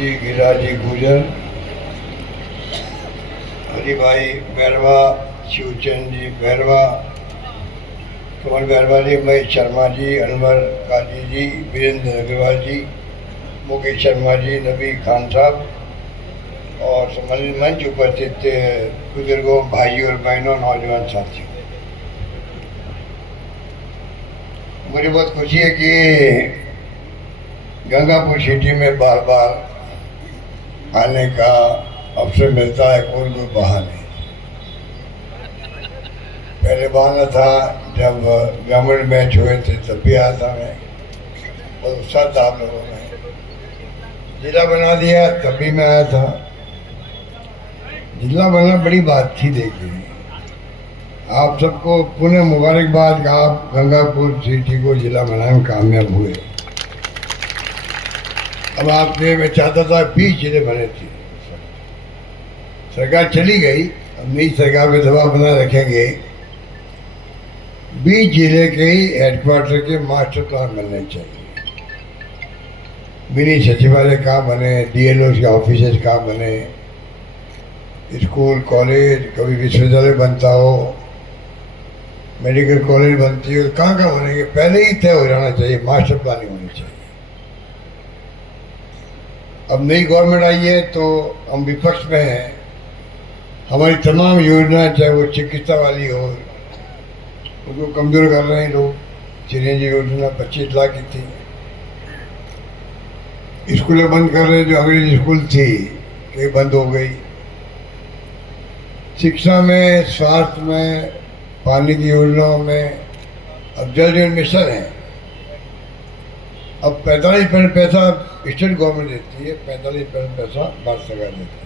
जी गिरिराज जी गुजर, हरिभाई बैरवा, शिवचंद जी बैरवा, कमल बैरवा जी, महेश शर्मा जी, अनवर काजी जी, वीरेंद्र अग्रवाल जी, मुकेश शर्मा जी, नबी खान साहब और सम्मानित मंच उपस्थित बुजुर्गों, भाइयों और बहनों, नौजवान साथियों, मुझे बहुत खुशी है कि गंगापुर सिटी में बार बार आने का अवसर मिलता है। कोई बहाने, पहले बहाना था जब ग्रामीण मैच हुए थे तब भी आया था मैं, और उत्साह था आप लोगों में। जिला बना दिया तब भी मैं आया था। जिला बनना बड़ी बात थी। देखिए, आप सबको पुनः मुबारकबाद का आप गंगापुर सिटी को जिला बनाने में कामयाब हुए। अब आपने, मैं चाहता था 20 जिले बने थे, सरकार चली गई, अब नई सरकार पे दबाव बना रखेंगे। 20 जिले के ही हेडक्वार्टर के मास्टर प्लान बनने चाहिए। मिनी सचिवालय कहाँ बने, डीएलओ के ऑफिस कहाँ बने, स्कूल कॉलेज, कभी विश्वविद्यालय बनता हो, मेडिकल कॉलेज बनती हो, कहाँ कहाँ बनेंगे पहले ही तय हो जाना चाहिए, मास्टर प्लानिंग होनी चाहिए। अब नई गवर्नमेंट आई है तो हम विपक्ष में हैं। हमारी तमाम योजना, चाहे वो चिकित्सा वाली हो, उनको कमज़ोर कर रहे हैं लोग। चिरंजी योजना 25 लाख की थी। स्कूलें बंद कर रहे हैं, जो अंग्रेजी स्कूल थी कई बंद हो गई। शिक्षा में, स्वास्थ्य में, पानी की योजनाओं में, अब जल जीवन मिशन है। अब 45% पैसा स्टेट गवर्नमेंट देती है, 45% पैसा भारत सरकार देती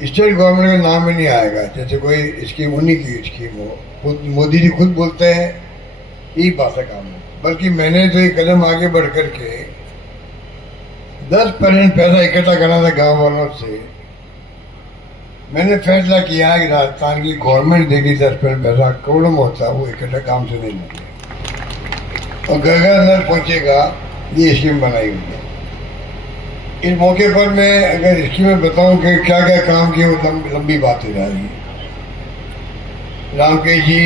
है। स्टेट गवर्नमेंट का नाम ही नहीं आएगा, जैसे कोई स्कीम उन्हीं की स्कीम हो। खुद मोदी जी खुद बोलते हैं यही बात है काम है। बल्कि मैंने तो एक कदम आगे बढ़ कर के 10% पैसा इकट्ठा करना था गाँव वालों से। मैंने फैसला किया है कि राजस्थान की गवर्नमेंट देगी 10% पैसा, करोड़ों में होता है, वो इकट्ठा काम से नहीं मिलेगा और घर घर अंदर पहुँचेगा। ये स्कीम बनाई हुई है। इस मौके पर मैं अगर स्कीमें बताऊं कि क्या क्या काम किए, वो लंबी बात हो जाएगी। रामकेश जी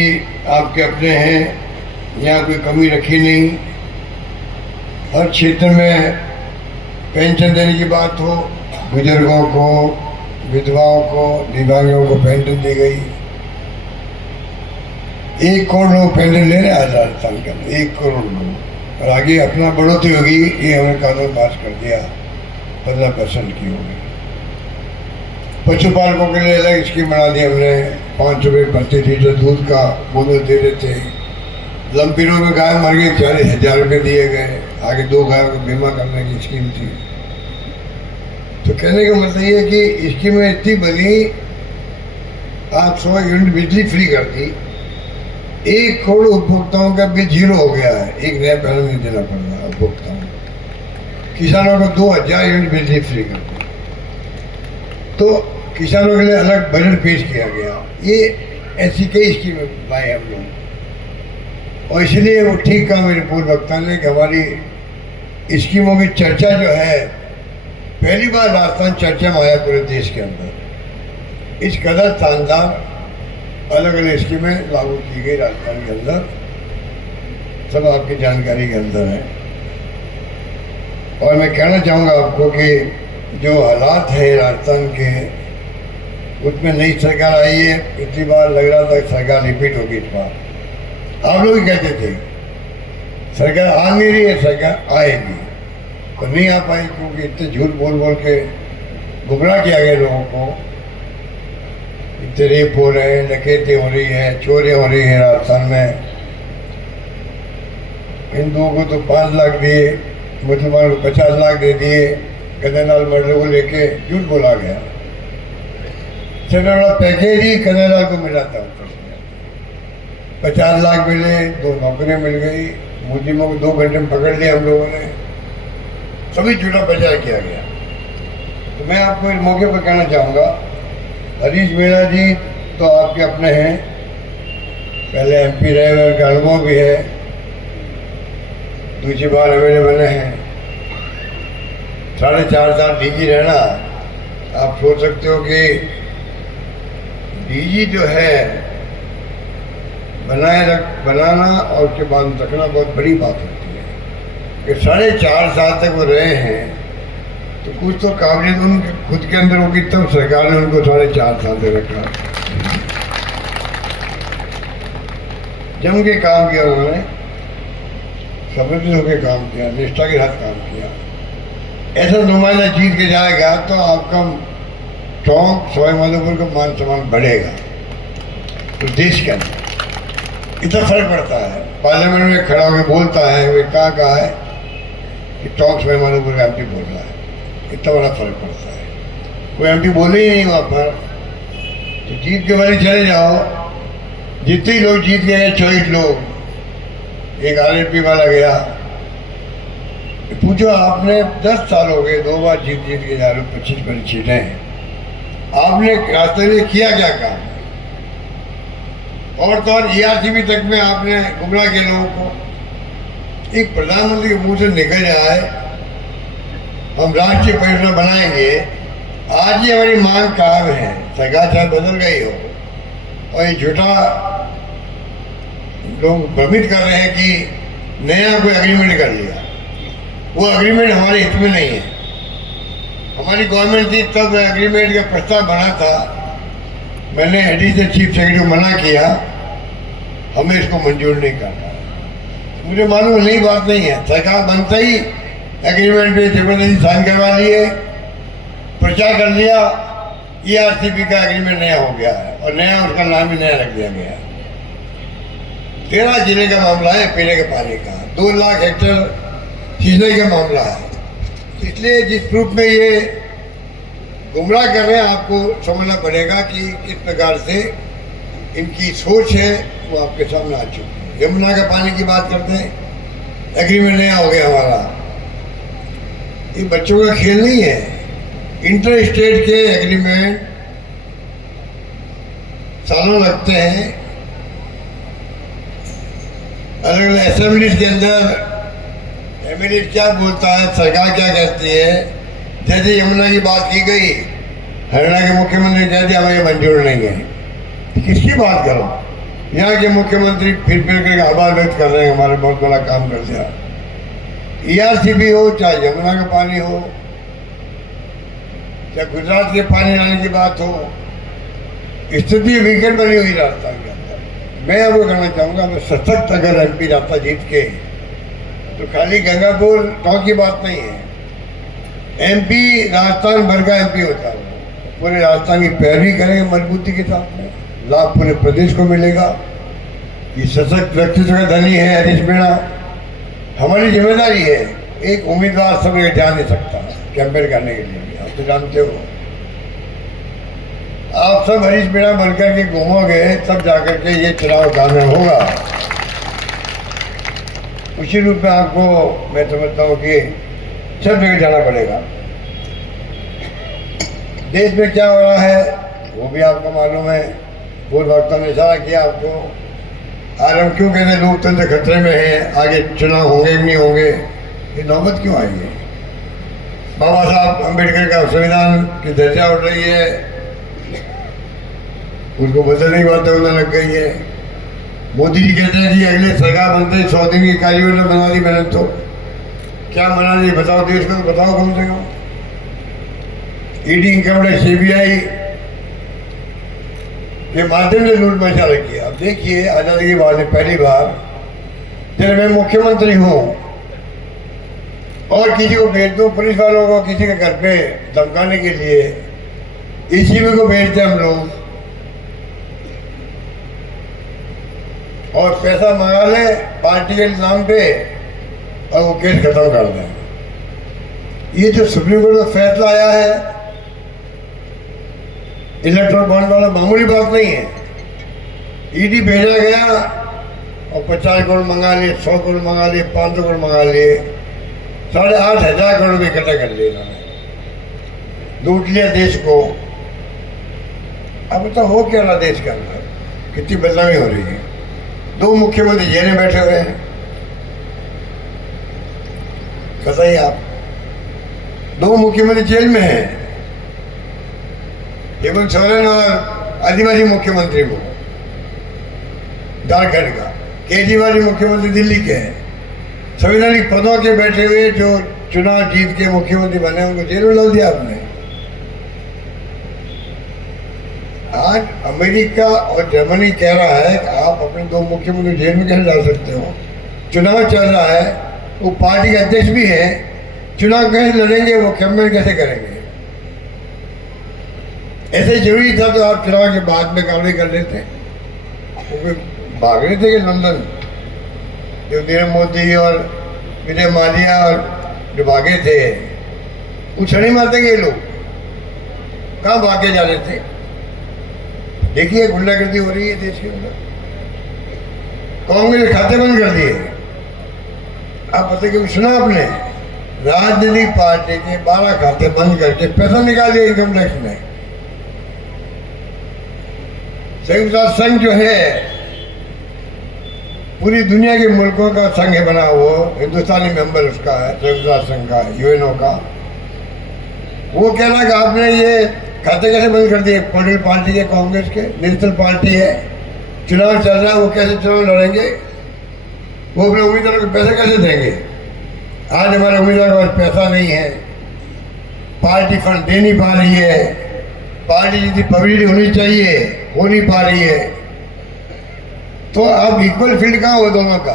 आपके अपने हैं, यहाँ कोई कमी रखी नहीं। हर क्षेत्र में पेंशन देने की बात हो, बुजुर्गों को, विधवाओं को, दिव्यांगों को पेंशन दी गई। 1 करोड़ लोग पेंशन ले रहे हैं आज राजस्थान के अंदर, 1 करोड़ लोग। और आगे अपना बढ़ोतरी होगी, ये हमने कानून पास कर दिया, 15% की होगी। पशुपालकों के लिए अलग स्कीम बना दी हमने, 5 रुपये प्रति लीटर दूध का बोनस दे रहे थे। लंपी रोग में गाय मर गई, 40,000 रुपये दिए गए। आगे 2 गायों को बीमा करने की स्कीम थी। तो कहने का मतलब ये है कि स्कीमें इतनी बनी, आप 100 यूनिट बिजली फ्री कर दी, 1 करोड़ उपभोक्ताओं का बिल 0 हो गया है। 1 नया पैनल नहीं देना पड़ रहा उपभोक्ताओं को। किसानों को 2000 यूनिट बिजली फ्री कर दी। तो किसानों के लिए अलग बजट पेश किया गया। ये ऐसी कई स्कीमें लाई हम लोग, और इसलिए वो ठीक कहा मेरे पूर्व वक्ता ने कि हमारी स्कीमों की चर्चा जो है, पहली बार राजस्थान चर्चा में आया पूरे देश के अंदर। इस कदर शानदार अलग अलग स्कीमें लागू की गई राजस्थान के अंदर, सब आपकी जानकारी के अंदर है। और मैं कहना चाहूँगा आपको कि जो हालात है राजस्थान के, उसमें नई सरकार आई है। पिछली बार लग रहा था सरकार रिपीट होगी, इस बार आप लोग ही कहते थे सरकार आ नहीं रही है, सरकार आएगी, तो नहीं आ पाई क्योंकि इतने झूठ बोल बोल के गुमराह किया गया लोगों को। इतने रेप हो रहे हैं, डकैती हो रही है, चोरी हो रही है राजस्थान में। हिंदुओं को तो 5 लाख दिए, मुसलमानों को 50 लाख दे दिए। कन्हैयालाल मर्डर को लेके झूठ बोला गया। सबसे बड़ा पैकेज ही कन्हैयालाल को मिला था। 50 लाख मिले, 2 नौकरियां मिल गई, मुजरिमों को 2 घंटे में पकड़ लिया हम लोगों ने। सभी झूठा प्रचार किया गया। तो मैं आपको इस मौके पर कहना चाहूँगा, हरीश मीणा जी तो आपके अपने हैं, पहले MP रहे हुए, उनका अनुभव भी है, दूसरी बार अवेलेबल हैं। 4.5 साल डीजी रहना, आप सोच सकते हो कि डीजी जो है बनाना और उसके बाद रखना बहुत बड़ी बात होती है कि 4.5 साल तक वो रहे हैं, तो कुछ तो काबिलियत उनके खुद के अंदर होगी, तब सरकार ने उनको 4.5 साल तक रखा। जम के काम किया उन्होंने, समर्पित होकर काम किया, निष्ठा के साथ काम किया। ऐसा नुमाइंदा जीत के जाएगा तो आपका टोंक सवाईमाधोपुर का मान सम्मान बढ़ेगा। तो देश के अंदर इतना फर्क पड़ता है, पार्लियामेंट में खड़ा होकर बोलता है, वे कहा है कि टोंक सवाईमाधोपुर का एमपी बोल रहा है, इतना बड़ा फर्क पड़ता है। कोई एमपी बोले ही नहीं वहाँ पर, तो जीत के बारे चले जाओ, जितने लोग जीत गए 24 लोग, एक आरएलपी वाला गया, पूछो आपने 10 साल हो गए, 2 बार जीत के जा रहे हो, 25 सीटें, आपने रास्ते में किया क्या काम? और तो और ERCB तक में आपने गुमराह किए लोगों को। एक प्रधानमंत्री के मुंह से निकल जाए हम राष्ट्रीय परियोजना बनाएंगे, आज ही हमारी मांग काम है, सरकार चाहे बदल गई हो, और ये झूठा लोग भ्रमित कर रहे हैं कि नया कोई एग्रीमेंट कर लिया, वो एग्रीमेंट हमारे हित में नहीं है। हमारी गवर्नमेंट थी तब एग्रीमेंट का प्रस्ताव बना था, मैंने एडिशनल चीफ सेक्रेटरी को मना किया, हमें इसको मंजूर नहीं करना। मुझे मालूम नई बात नहीं है, सरकार बनते ही एग्रीमेंट पे जबरदस्ती साइन करवा लिए, प्रचार कर लिया, ERCB का एग्रीमेंट नया हो गया है, और नया उसका नाम भी नया रख दिया गया। 13 जिले का मामला है पीने के पानी का, 2 लाख हेक्टेयर सिंचाई का मामला है। इसलिए जिस रूप में ये गुमराह कर रहे हैं, आपको समझना पड़ेगा कि किस प्रकार से इनकी सोच है, वो आपके सामने आ चुकी है। यमुना का पानी की बात करते हैं, एग्रीमेंट नया हो गया हमारा, ये बच्चों का खेल नहीं है। इंटर स्टेट के एग्रीमेंट सालों लगते हैं, अलग अलग असेंबलीज के अंदर MLA क्या बोलता है, सरकार क्या कहती है। जैसे यमुना की बात की गई, हरियाणा के मुख्यमंत्री ने कह दिया हमें मंजूर नहीं है, किसकी बात करो? यहाँ के मुख्यमंत्री फिर कर आभार व्यक्त कर रहे हैं, हमारे बहुत बड़ा काम कर दिया। ERCB हो, चाहे यमुना का पानी हो, चाहे गुजरात के पानी आने की बात हो, स्थिति वीकेंड बनी हुई राजस्थान के अंदर। मैं आपको कहना चाहूँगा, मैं सशक्त अगर MP जाता जीत के, तो खाली गंगापुर गाँव की बात नहीं है, MP राजस्थान भर का MP होता है, पूरे राजस्थान की पैरवी करेंगे मजबूती के साथ में, लाभ पूरे प्रदेश को मिलेगा। ये सशक्त व्यक्तित्व का धनी है हरीश मीणा, हमारी जिम्मेदारी है। एक उम्मीदवार सब जगह जा नहीं सकता कैंपेन करने के लिए, आप तो जानते हो। आप सब हरीश मीणा बनकर के घूमोगे, तब जाकर के ये चुनाव कामयाब होगा। उसी रूप में आपको मैं समझता हूँ कि सब जगह जाना पड़ेगा। देश में क्या हो रहा है वो भी आपको मालूम है, पूर्व वक्ता ने इशारा किया आपको। आज हम क्यों कहते हैं लोकतंत्र खतरे में है, आगे चुनाव होंगे कि नहीं होंगे, ये नौबत क्यों आई है? बाबा साहब अम्बेडकर का संविधान की दर्जा उठ रही है, उसको बदलने की बातें होने लग गई है। मोदी जी कहते हैं कि अगले सरकार बनते ही 100 दिन की कार्य योजना बना दी मैंने, तो क्या बना दी बताओ देश को, तो बताओ कम से कम। ED इनकम टैक्स CBI के माध्यम से लूट मचा रखी है। अब देखिए, आज़ादी के बाद में पहली बार जब मैं मुख्यमंत्री हूँ और किसी को भेज दूँ, पुलिस वालों को किसी के घर पे धमकाने के लिए ECB को भेजते हम लोग, और पैसा मंगा ले पार्टी के नाम पे और वो केस खत्म कर दें। ये जो सुप्रीम कोर्ट का फैसला आया है इलेक्ट्रल बॉन्ड वाला, मामूली बात नहीं है। ED भेजा गया और 50 करोड़ मंगा लिए, 100 करोड़ मंगा लिए, 500 करोड़ मंगा लिए, 8,500 करोड़ रुपये इकट्ठा कर लिए इन्होंने, लूट लिया देश को। अब तो हो क्या रहा देश के अंदर, कितनी बदनामी हो रही है। 2 मुख्यमंत्री जेल में बैठे हुए हैं, बताइए आप। दो मुख्यमंत्री जेल में हैं, हेमंत सोरेन और आदिवासी मुख्यमंत्री वो झारखंड का, केजरीवाल मुख्यमंत्री दिल्ली के हैं। संवैधानिक पदों के बैठे हुए जो चुनाव जीत के मुख्यमंत्री बने उनको जेल में डाल दिया आपने। आज अमेरिका और जर्मनी कह रहा है कि आप अपने दो मुख्यमंत्री जेल में कैसे डाल सकते हो? चुनाव चल रहा है, वो पार्टी के अध्यक्ष भी हैं, चुनाव कैसे लड़ेंगे, वो कैंपेन कैसे करेंगे? ऐसे जरूरी था तो आप चुनाव के बाद में कार्रवाई कर लेते। वो भाग रहे थे कि लंदन, जो नीरव मोदी और विजय माल्या और जो भागे थे, उछड़ी मारते ये लोग कहाँ भागे जा रहे थे? देखिए गुंडागर्दी हो रही है देश के अंदर। कांग्रेस खाते बंद कर दिए। आप पता कि सुना आपने, राजनीतिक पार्टी के 12 खाते बंद करके पैसा निकाल दिया इनकम टैक्स में। संयुक्त राष्ट्र संघ जो है पूरी दुनिया के मुल्कों का संघ है बना, वो हिंदुस्तानी मेंबर उसका है, संयुक्त राष्ट्र संघ का, यूएनओ का। वो कह रहा कि आपने ये खाते कैसे बंद कर दिए? पॉलिटिकल पार्टी के, कांग्रेस के, नेशनल पार्टी है, चुनाव चल रहा है, वो कैसे चुनाव लड़ेंगे? वो अपने उम्मीदवारों को पैसे कैसे देंगे? आज हमारे उम्मीदवारों के पास पैसा नहीं है, पार्टी फंड दे नहीं पा रही है, पार्टी जितनी पब्लिसिटी होनी चाहिए हो नहीं पा रही है। तो अब इक्वल फील्ड कहाँ हो दोनों का?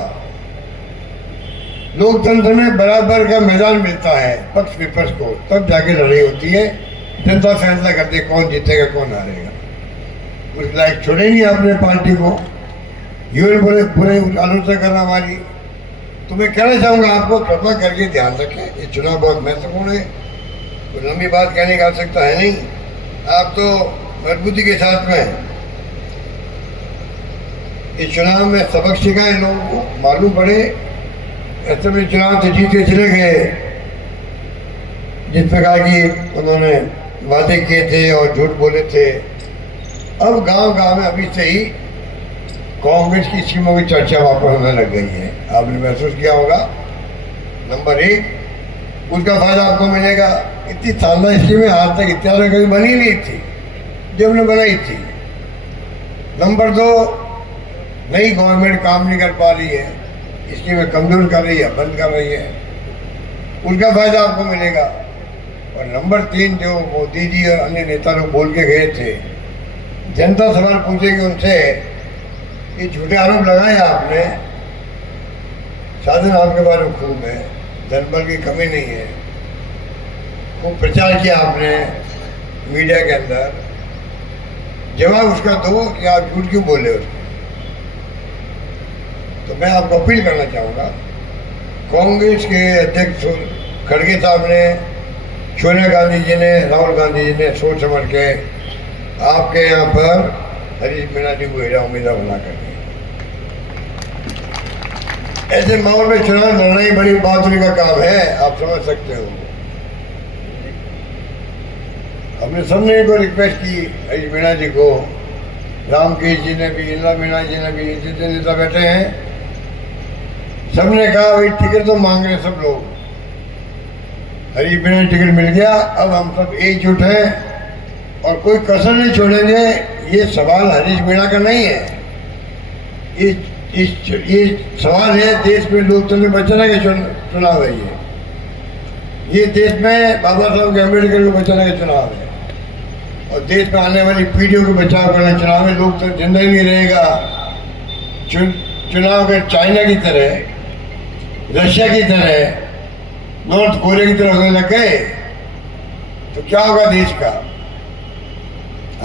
लोकतंत्र में बराबर का मैदान मिलता है पक्ष विपक्ष को, तब जाके लड़ाई होती है, जनता फैसला करती है कौन जीतेगा कौन हारेगा। उस लायक छोड़े नहीं आपने पार्टी को, यूएन बोले पूरे आलोचना करना हमारी। तो मैं कहना चाहूँगा आपको, कृपा करके ध्यान रखें, ये चुनाव बहुत महत्वपूर्ण है, कोई लंबी बात कहने का आवश्यकता है नहीं। आप तो मजबूती के साथ में इस चुनाव में सबक सिखाए, लोगों को मालूम पड़े। ऐसे में चुनाव से जीत के चले गए जिस प्रकार की उन्होंने वादे किए थे और झूठ बोले थे। अब गांव गांव में अभी से ही कांग्रेस की स्कीमों की चर्चा वापस होने लग गई है। आपने महसूस किया होगा। नंबर 1, उसका फायदा आपको मिलेगा। इतनी शानदार स्कीमें आज तक इतिहास में कभी बनी नहीं थी जो हमने बनाई थी। नंबर 2, नई गवर्नमेंट काम नहीं कर पा रही है, स्कीमें कमजोर कर रही है, बंद कर रही है, उसका फायदा आपको मिलेगा। और नंबर 3, जो मोदी जी और अन्य नेता लोग बोल के गए थे, जनता सवाल पूछेगी उनसे, ये झूठे आरोप लगाए आपने, साधन आपके बारे में खूब है, जनबल की कमी नहीं है, खूब प्रचार किया आपने मीडिया के अंदर, जवाब उसका दो कि आप झूठ क्यों बोले उसको। तो मैं आपको अपील करना चाहूँगा, कांग्रेस के अध्यक्ष खड़गे साहब ने, सोनिया गांधी जी ने, राहुल गांधी जी ने सोच समझ के आपके यहाँ पर हरीश मीणा जी को हेरा उम्मीदवार बना कर दिया। ऐसे माहौल में चुनाव लड़ना ही बड़ी बहादुरी का काम है, आप समझ सकते हो। हमने सबने इनको रिक्वेस्ट की, हरीश मीणा जी को, रामकेश जी ने भी, इंदिरा मीणा जी ने भी, जितने नेता बैठे हैं सबने कहा भाई टिकट तो मांग रहे सब लोग, हरीश मीणा टिकट मिल गया, अब हम सब एकजुट हैं और कोई कसर नहीं छोड़ेंगे। ये सवाल हरीश मीणा का नहीं है, ये सवाल है देश में लोकतंत्र बचाने का चुनाव है। ये देश में बाबा साहब अम्बेडकर को बचाने का चुनाव है और देश में आने वाली पीढ़ियों को बचाव करना चुनाव है। लोकतंत्र जिंदा ही नहीं रहेगा। चुनाव अगर चाइना की तरह, रशिया की तरह, नॉर्थ कोरिया की तरह होने लग गए तो क्या होगा देश का?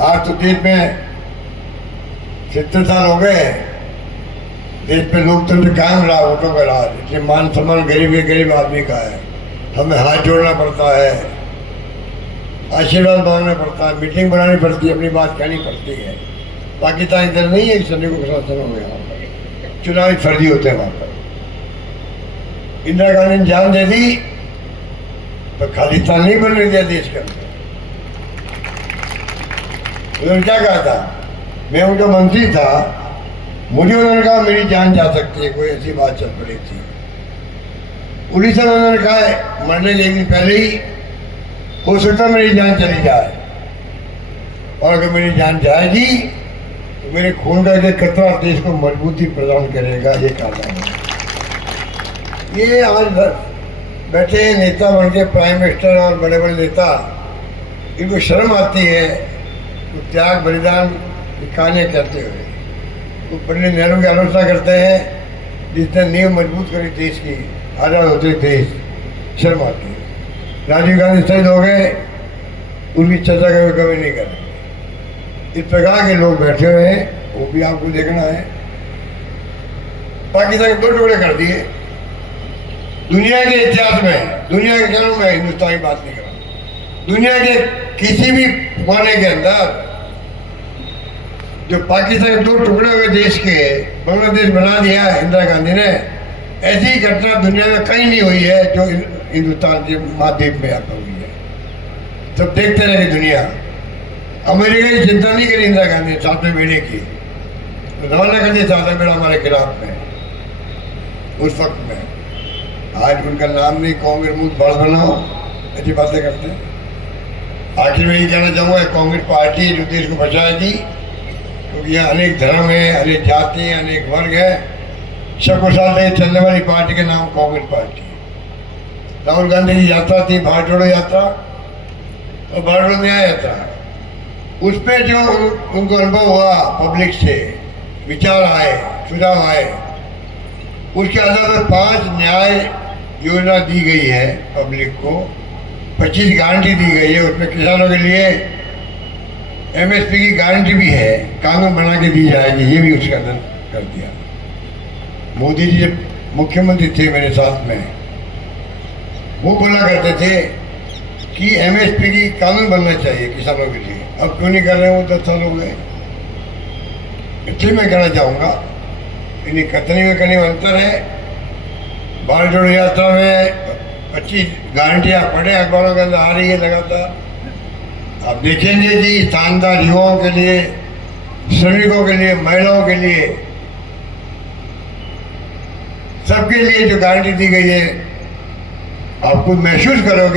आज तो देश में 70 साल हो गए, देश में लोकतंत्र कायम रहा, वोटों का राज, इसलिए मान सम्मान गरीब आदमी का है। हमें हाथ जोड़ना पड़ता है, आशीर्वाद मांगना पड़ता है, मीटिंग बनानी पड़ती है, अपनी बात कहनी पड़ती है। पाकिस्तान इधर नहीं है, सैनिकों के साथ में यहाँ पर चुनावी फर्जी होते हैं। वहाँ पर इंदिरा गांधी ने जान दे दी तो खालिस्तान नहीं बनने दिया देश के अंदर। उन्होंने क्या कहा था, मैं उनका मंत्री था, मुझे उन्होंने कहा मेरी जान जा सकती है, कोई ऐसी बात चल पड़ी थी। उड़ीसा में उन्होंने कहा मरने के एक दिन पहले ही हो सकता है मेरी जान चली जाए, और अगर मेरी जान जाएगी तो मेरे खून का एक कतरा देश को मजबूती प्रदान करेगा, ये कहना है। ये आज बैठे नेता बन के प्राइम मिनिस्टर और बड़े बड़े नेता, इनको शर्म आती है तो त्याग बलिदान की कहानियाँ कहते हुए वो पंडित नेहरू की आलोचना करते हैं, जिसने नींव मजबूत करी देश की, आज़ाद होते देश। शर्म आती है। राजीव गांधी शहीद हो गए, उनकी चर्चा कभी नहीं करेंगे। इस प्रकार के लोग बैठे हुए हैं, वो भी आपको देखना है। पाकिस्तान के 2 टुकड़े कर दिए। दुनिया के इतिहास में, दुनिया के क्या, मैं हिंदुस्तान की बात नहीं कर रहा, दुनिया के किसी भी कोने के अंदर जो पाकिस्तान के 2 टुकड़े हुए देश के बांग्लादेश बना दिया इंदिरा गांधी ने, ऐसी घटना दुनिया में कहीं नहीं हुई है जो हिंदुस्तान के महाद्वीप में आता हुई है। सब देखते रहे दुनिया। अमेरिका की चिंता नहीं करी इंदिरा गांधी ने 7वें बेड़े की, तो रवाना कर दिया 7वां बेड़ा हमारे खिलाफ में उस वक्त में। आज उनका नाम नहीं, कांग्रेस मुक्त बढ़ बनाओ, ऐसी बातें करते हैं। आखिर में ये कहना चाहूँगा, कांग्रेस पार्टी जो देश को बचाएगी, क्योंकि यहाँ अनेक धर्म है, अनेक जाति हैं, अनेक वर्ग है, सबको साथ ले चलने वाली पार्टी का नाम कांग्रेस पार्टी है। राहुल गांधी की यात्रा थी, भारत जोड़ो यात्रा और भारत जोड़ो न्याय यात्रा। उस पर जो उनको अनुभव हुआ, पब्लिक से विचार आए, सुझाव आए, उसके आधार पर 5 न्याय योजना दी गई है पब्लिक को, 25 गारंटी दी गई है। उसमें किसानों के लिए MSP की गारंटी भी है, कानून बना के दी जाएगी, ये भी उसके अंदर कर दिया। मोदी जी जब मुख्यमंत्री थे मेरे साथ में, वो बोला करते थे कि MSP की कानून बनना चाहिए किसानों के लिए। अब क्यों नहीं कर रहे, वो 10 साल हो गए। इसलिए मैं कहना चाहूँगा, इन्हीं कथनी में कहीं अंतर है। भारत जोड़ो यात्रा में 25 गारंटियाँ पढ़े अखबारों के अंदर आ रही है लगातार। आप देखेंगे जी, शानदार युवाओं के लिए, श्रमिकों के लिए, महिलाओं के लिए, सबके लिए जो गारंटी दी गई है, आप खुद महसूस करोगे।